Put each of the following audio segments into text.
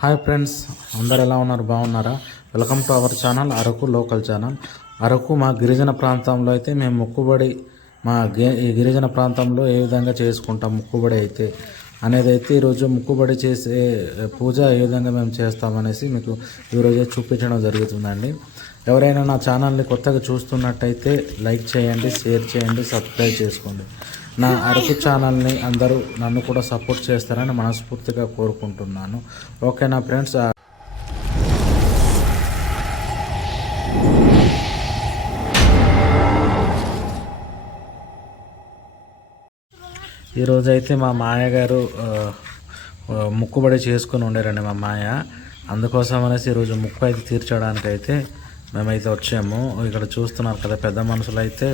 Hi friends, అందరు ఎలా ఉన్నారు? బాగున్నారా? Welcome to our channel Araku local channel. Araku మా గిరిజన ప్రాంతంలో అయితే మేము మొక్కుబడి ఈ గిరిజన ప్రాంతంలో ఏ విధంగా చేసుకుంటాం మొక్కుబడి అయితే అనేది అయితే ఈరోజు మొక్కుబడి చేసే పూజ ఏ విధంగా మేము చేస్తామనేసి మీకు ఈరోజే చూపించడం జరుగుతుందండి. ఎవరైనా నా ఛానల్ని కొత్తగా చూస్తున్నట్టయితే లైక్ చేయండి, షేర్ చేయండి, సబ్స్క్రైబ్ చేసుకోండి. నా అరకు ఛానల్ని అందరూ నన్ను కూడా సపోర్ట్ చేస్తారని మనస్ఫూర్తిగా కోరుకుంటున్నాను. ఓకేనా ఫ్రెండ్స్? ఈరోజైతే మా మాయ గారు ముక్కుబడి చేసుకుని ఉండారండి. మా మాయ అందుకోసం అనేసి ఈరోజు ముక్కు అయితే తీర్చడానికైతే మేమైతే వచ్చాము. ఇక్కడ చూస్తున్నారు కదా, పెద్ద మనుషులు అయితే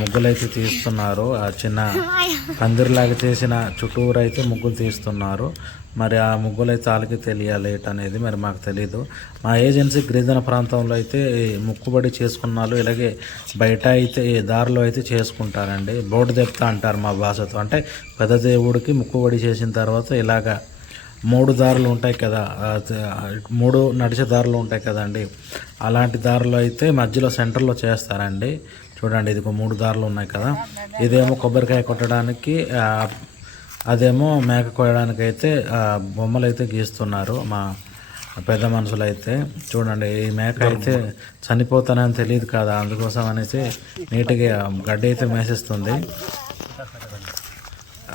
ముగ్గులు అయితే తీస్తున్నారు. ఆ చిన్న పందిరిలాగా చేసిన చుట్టూరు అయితే ముగ్గులు తీస్తున్నారు. మరి ఆ ముగ్గులు అయితే వాళ్ళకి తెలియాలి అనేది మరి మాకు తెలీదు. మా ఏజెన్సీ గిరిజన ప్రాంతంలో అయితే ముక్కుబడి చేసుకున్నారు. ఇలాగే బయట అయితే దారిలో అయితే చేసుకుంటారండి. బోర్డు దెప్తా అంటారు మా భాషతో. అంటే పెద్ద దేవుడికి ముక్కుబడి చేసిన తర్వాత ఇలాగా 3 దారులు ఉంటాయి కదా, 3 నడిచే దారులు ఉంటాయి కదండి. అలాంటి దారులు అయితే మధ్యలో సెంటర్లో చేస్తారండి. చూడండి, ఇది 3 దారులు ఉన్నాయి కదా. ఇదేమో కొబ్బరికాయ కొట్టడానికి, అదేమో మేక కోయడానికి అయితే బొమ్మలు అయితే గీస్తున్నారు మా పెద్ద మనుషులు అయితే. చూడండి, ఈ మేక అయితే చనిపోతానని తెలియదు కదా, అందుకోసం అనేసి నీట్గా గడ్డి అయితే మేసేస్తుంది.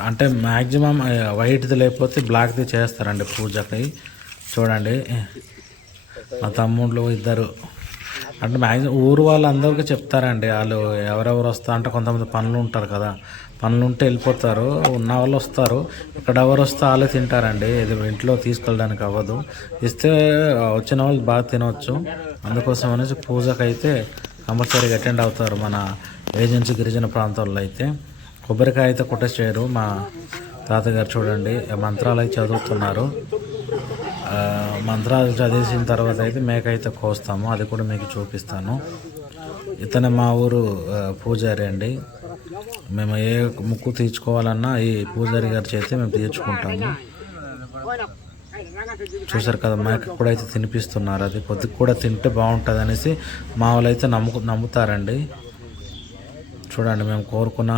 అంటే మ్యాక్సిమం వైట్ది లేకపోతే బ్లాక్ది చేస్తారండి పూజకి. చూడండి, మా తమ్ముళ్ళు ఇద్దరు అంటే మ్యాక్సిమం ఊరు వాళ్ళందరికీ చెప్తారండి. వాళ్ళు ఎవరెవరు వస్తా అంటే కొంతమంది పనులు ఉంటారు కదా, పనులు ఉంటే వెళ్ళిపోతారు, ఉన్న వాళ్ళు వస్తారు. ఇక్కడ ఎవరు వస్తే వాళ్ళే తింటారండి. ఇది ఇంట్లో తీసుకెళ్ళడానికి అవ్వదు. ఇస్తే వచ్చిన వాళ్ళు బాగా తినవచ్చు. అందుకోసం అనేసి పూజకైతే కంపల్సరీగా అటెండ్ అవుతారు మన ఏజెన్సీ గిరిజన ప్రాంతాల్లో అయితే. కొబ్బరికాయ అయితే కొట్టేసారు మా తాతగారు. చూడండి, మంత్రాలు అయితే చదువుతున్నారు. మంత్రాలు చదివేసిన తర్వాత అయితే మేక అయితే కోస్తాము, అది కూడా మీకు చూపిస్తాను. ఇతనే మా ఊరు పూజారి అండి. మేము ఏ ముక్కు తీర్చుకోవాలన్నా ఈ పూజారి గారి చేస్తే మేము తీర్చుకుంటాము. చూసారు కదా, మేక కూడా అయితే తినిపిస్తున్నారు. అది పొద్దుకు కూడా తింటే బాగుంటుంది అనేసి మా వాళ్ళు అయితే నమ్ముతారండి. చూడండి, మేము కోరుకున్న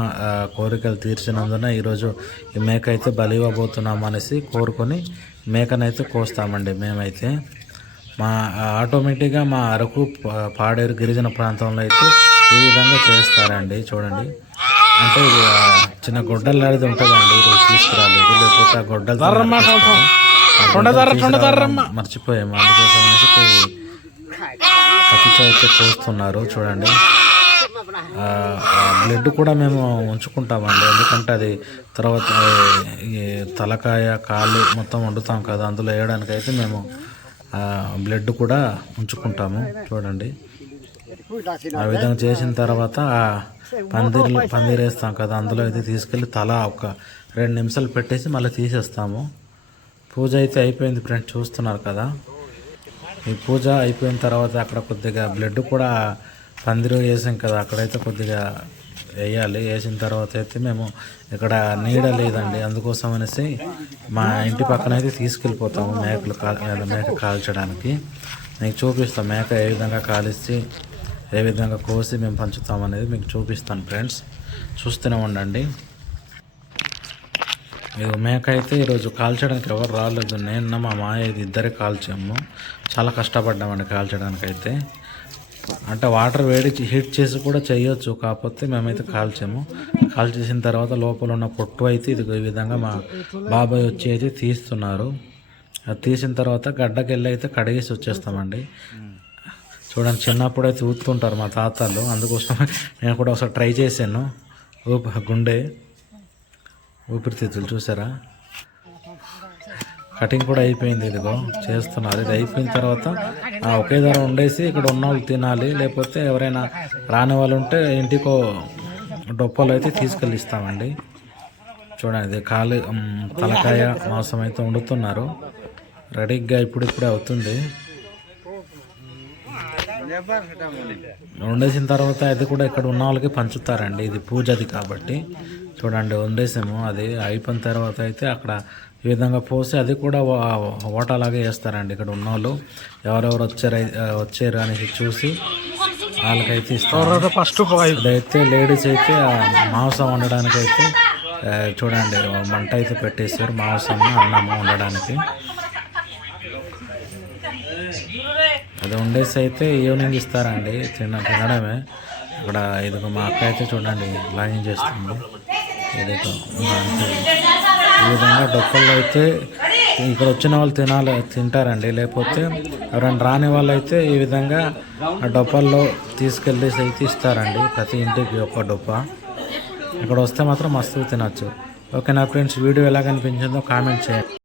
కోరికలు తీర్చినందున ఈరోజు ఈ మేక అయితే బలి ఇవ్వబోతున్నాం అనేసి కోరుకొని మేకనైతే కోస్తామండి మేమైతే. మా ఆటోమేటిక్గా మా అరకు పాడేరు గిరిజన ప్రాంతంలో అయితే ఈ విధంగా చేస్తారండి. చూడండి, అంటే చిన్న గొడ్డలు లాంటిది ఉంటుందండి, ఈరోజు తీసుకురాలేదు. లేకపోతే ఆ గొడ్డలు మర్చిపోయాము. అందుకోసం అనేసి కత్తితో అయితే కోస్తున్నారు. చూడండి, బ్లడ్ కూడా మేము ఉంచుకుంటామండి. ఎందుకంటే అది తర్వాత తలకాయ కాళ్ళు మొత్తం వండుతాం కదా, అందులో వేయడానికి అయితే మేము బ్లడ్ కూడా ఉంచుకుంటాము. చూడండి, ఆ విధంగా చేసిన తర్వాత పందిరి వేస్తాం కదా, అందులో అయితే తీసుకెళ్ళి తల ఒక 2 నిమిషాలు పెట్టేసి మళ్ళీ తీసేస్తాము. పూజ అయితే అయిపోయింది ఫ్రెండ్స్, చూస్తున్నారు కదా. ఈ పూజ అయిపోయిన తర్వాత అక్కడ కొద్దిగా బ్లడ్ కూడా పందిరి వేసాం కదా, అక్కడైతే కొద్దిగా వేయాలి. వేసిన తర్వాత అయితే మేము ఇక్కడ నీడ లేదండి, అందుకోసం అనేసి మా ఇంటి పక్కన అయితే తీసుకెళ్ళిపోతాము మేక కాల్చడానికి. మీకు చూపిస్తాం మేక ఏ విధంగా కాలిస్తే ఏ విధంగా కోసి మేము పంచుతాం అనేది మీకు చూపిస్తాను ఫ్రెండ్స్. చూస్తూనే ఉండండి. ఇది మేక అయితే ఈరోజు కాల్చడానికి ఎవరు రాలేదు. నేను మా మాయ ఇద్దరే కాల్చాము. చాలా కష్టపడ్డామండి కాల్చడానికి అయితే. అంటే వాటర్ హీట్ చేసి కూడా చేయొచ్చు, కాకపోతే మేమైతే కాల్చాము. కాల్చేసిన తర్వాత లోపల ఉన్న పొట్టు అయితే ఇది ఈ విధంగా మా బాబాయ్ వచ్చి అయితే తీస్తున్నారు. అది తీసిన తర్వాత గడ్డకి వెళ్ళి అయితే కడిగేసి వచ్చేస్తామండి. చూడండి, చిన్నప్పుడు అయితే ఊతుంటారు మా తాతలు, అందుకోసం నేను కూడా ఒకసారి ట్రై చేశాను. గుండె ఊపిరితిత్తులు చూసారా, కటింగ్ కూడా అయిపోయింది. ఇదిగో చేస్తున్నారు. ఇది అయిపోయిన తర్వాత ఒకే ధర ఉండేసి ఇక్కడ ఉన్న వాళ్ళు తినాలి, లేకపోతే ఎవరైనా రాని వాళ్ళు ఉంటే ఇంటికో డొప్పలు అయితే తీసుకెళ్ళి ఇస్తామండి. చూడండి, ఇది తలకాయ మాంసం అయితే వండుతున్నారు. రెడీగా ఇప్పుడిప్పుడే అవుతుంది. వండేసిన తర్వాత అది కూడా ఇక్కడ ఉన్న వాళ్ళకి పంచుతారండి. ఇది పూజది కాబట్టి. చూడండి, వండేసాము. అది అయిపోయిన తర్వాత అయితే అక్కడ ఈ విధంగా పోసి అది కూడా ఓటలాగే వేస్తారండి. ఇక్కడ ఉన్నోళ్ళు ఎవరెవరు వచ్చారు అనేసి చూసి వాళ్ళకైతే ఇస్తారు. ఫస్ట్ ఇదైతే లేడీస్ అయితే మాంసం వండడానికి అయితే చూడండి మంట అయితే పెట్టేస్తారు, మాంసం అన్నము వండడానికి. అది వండేసి అయితే ఈవినింగ్ ఇస్తారండి, తినడమే. ఇక్కడ ఇదిగో మా అక్క అయితే చూడండి లాగింగ్ చేస్తుంది. ఇదిగో ఈ విధంగా డొక్కల్లో అయితే ఇక్కడ వచ్చిన వాళ్ళు తింటారండి. లేకపోతే ఎవరైనా రాని వాళ్ళు అయితే ఈ విధంగా ఆ డొప్పల్లో తీసుకెళ్ళేసి అయితే ఇస్తారండి. ప్రతి ఇంటికి ఒక డొప్ప. ఇక్కడ వస్తే మాత్రం మస్తుగా తినచ్చు. ఓకే నా ఫ్రెండ్స్, వీడియో ఎలా కనిపించిందో కామెంట్ చేయండి.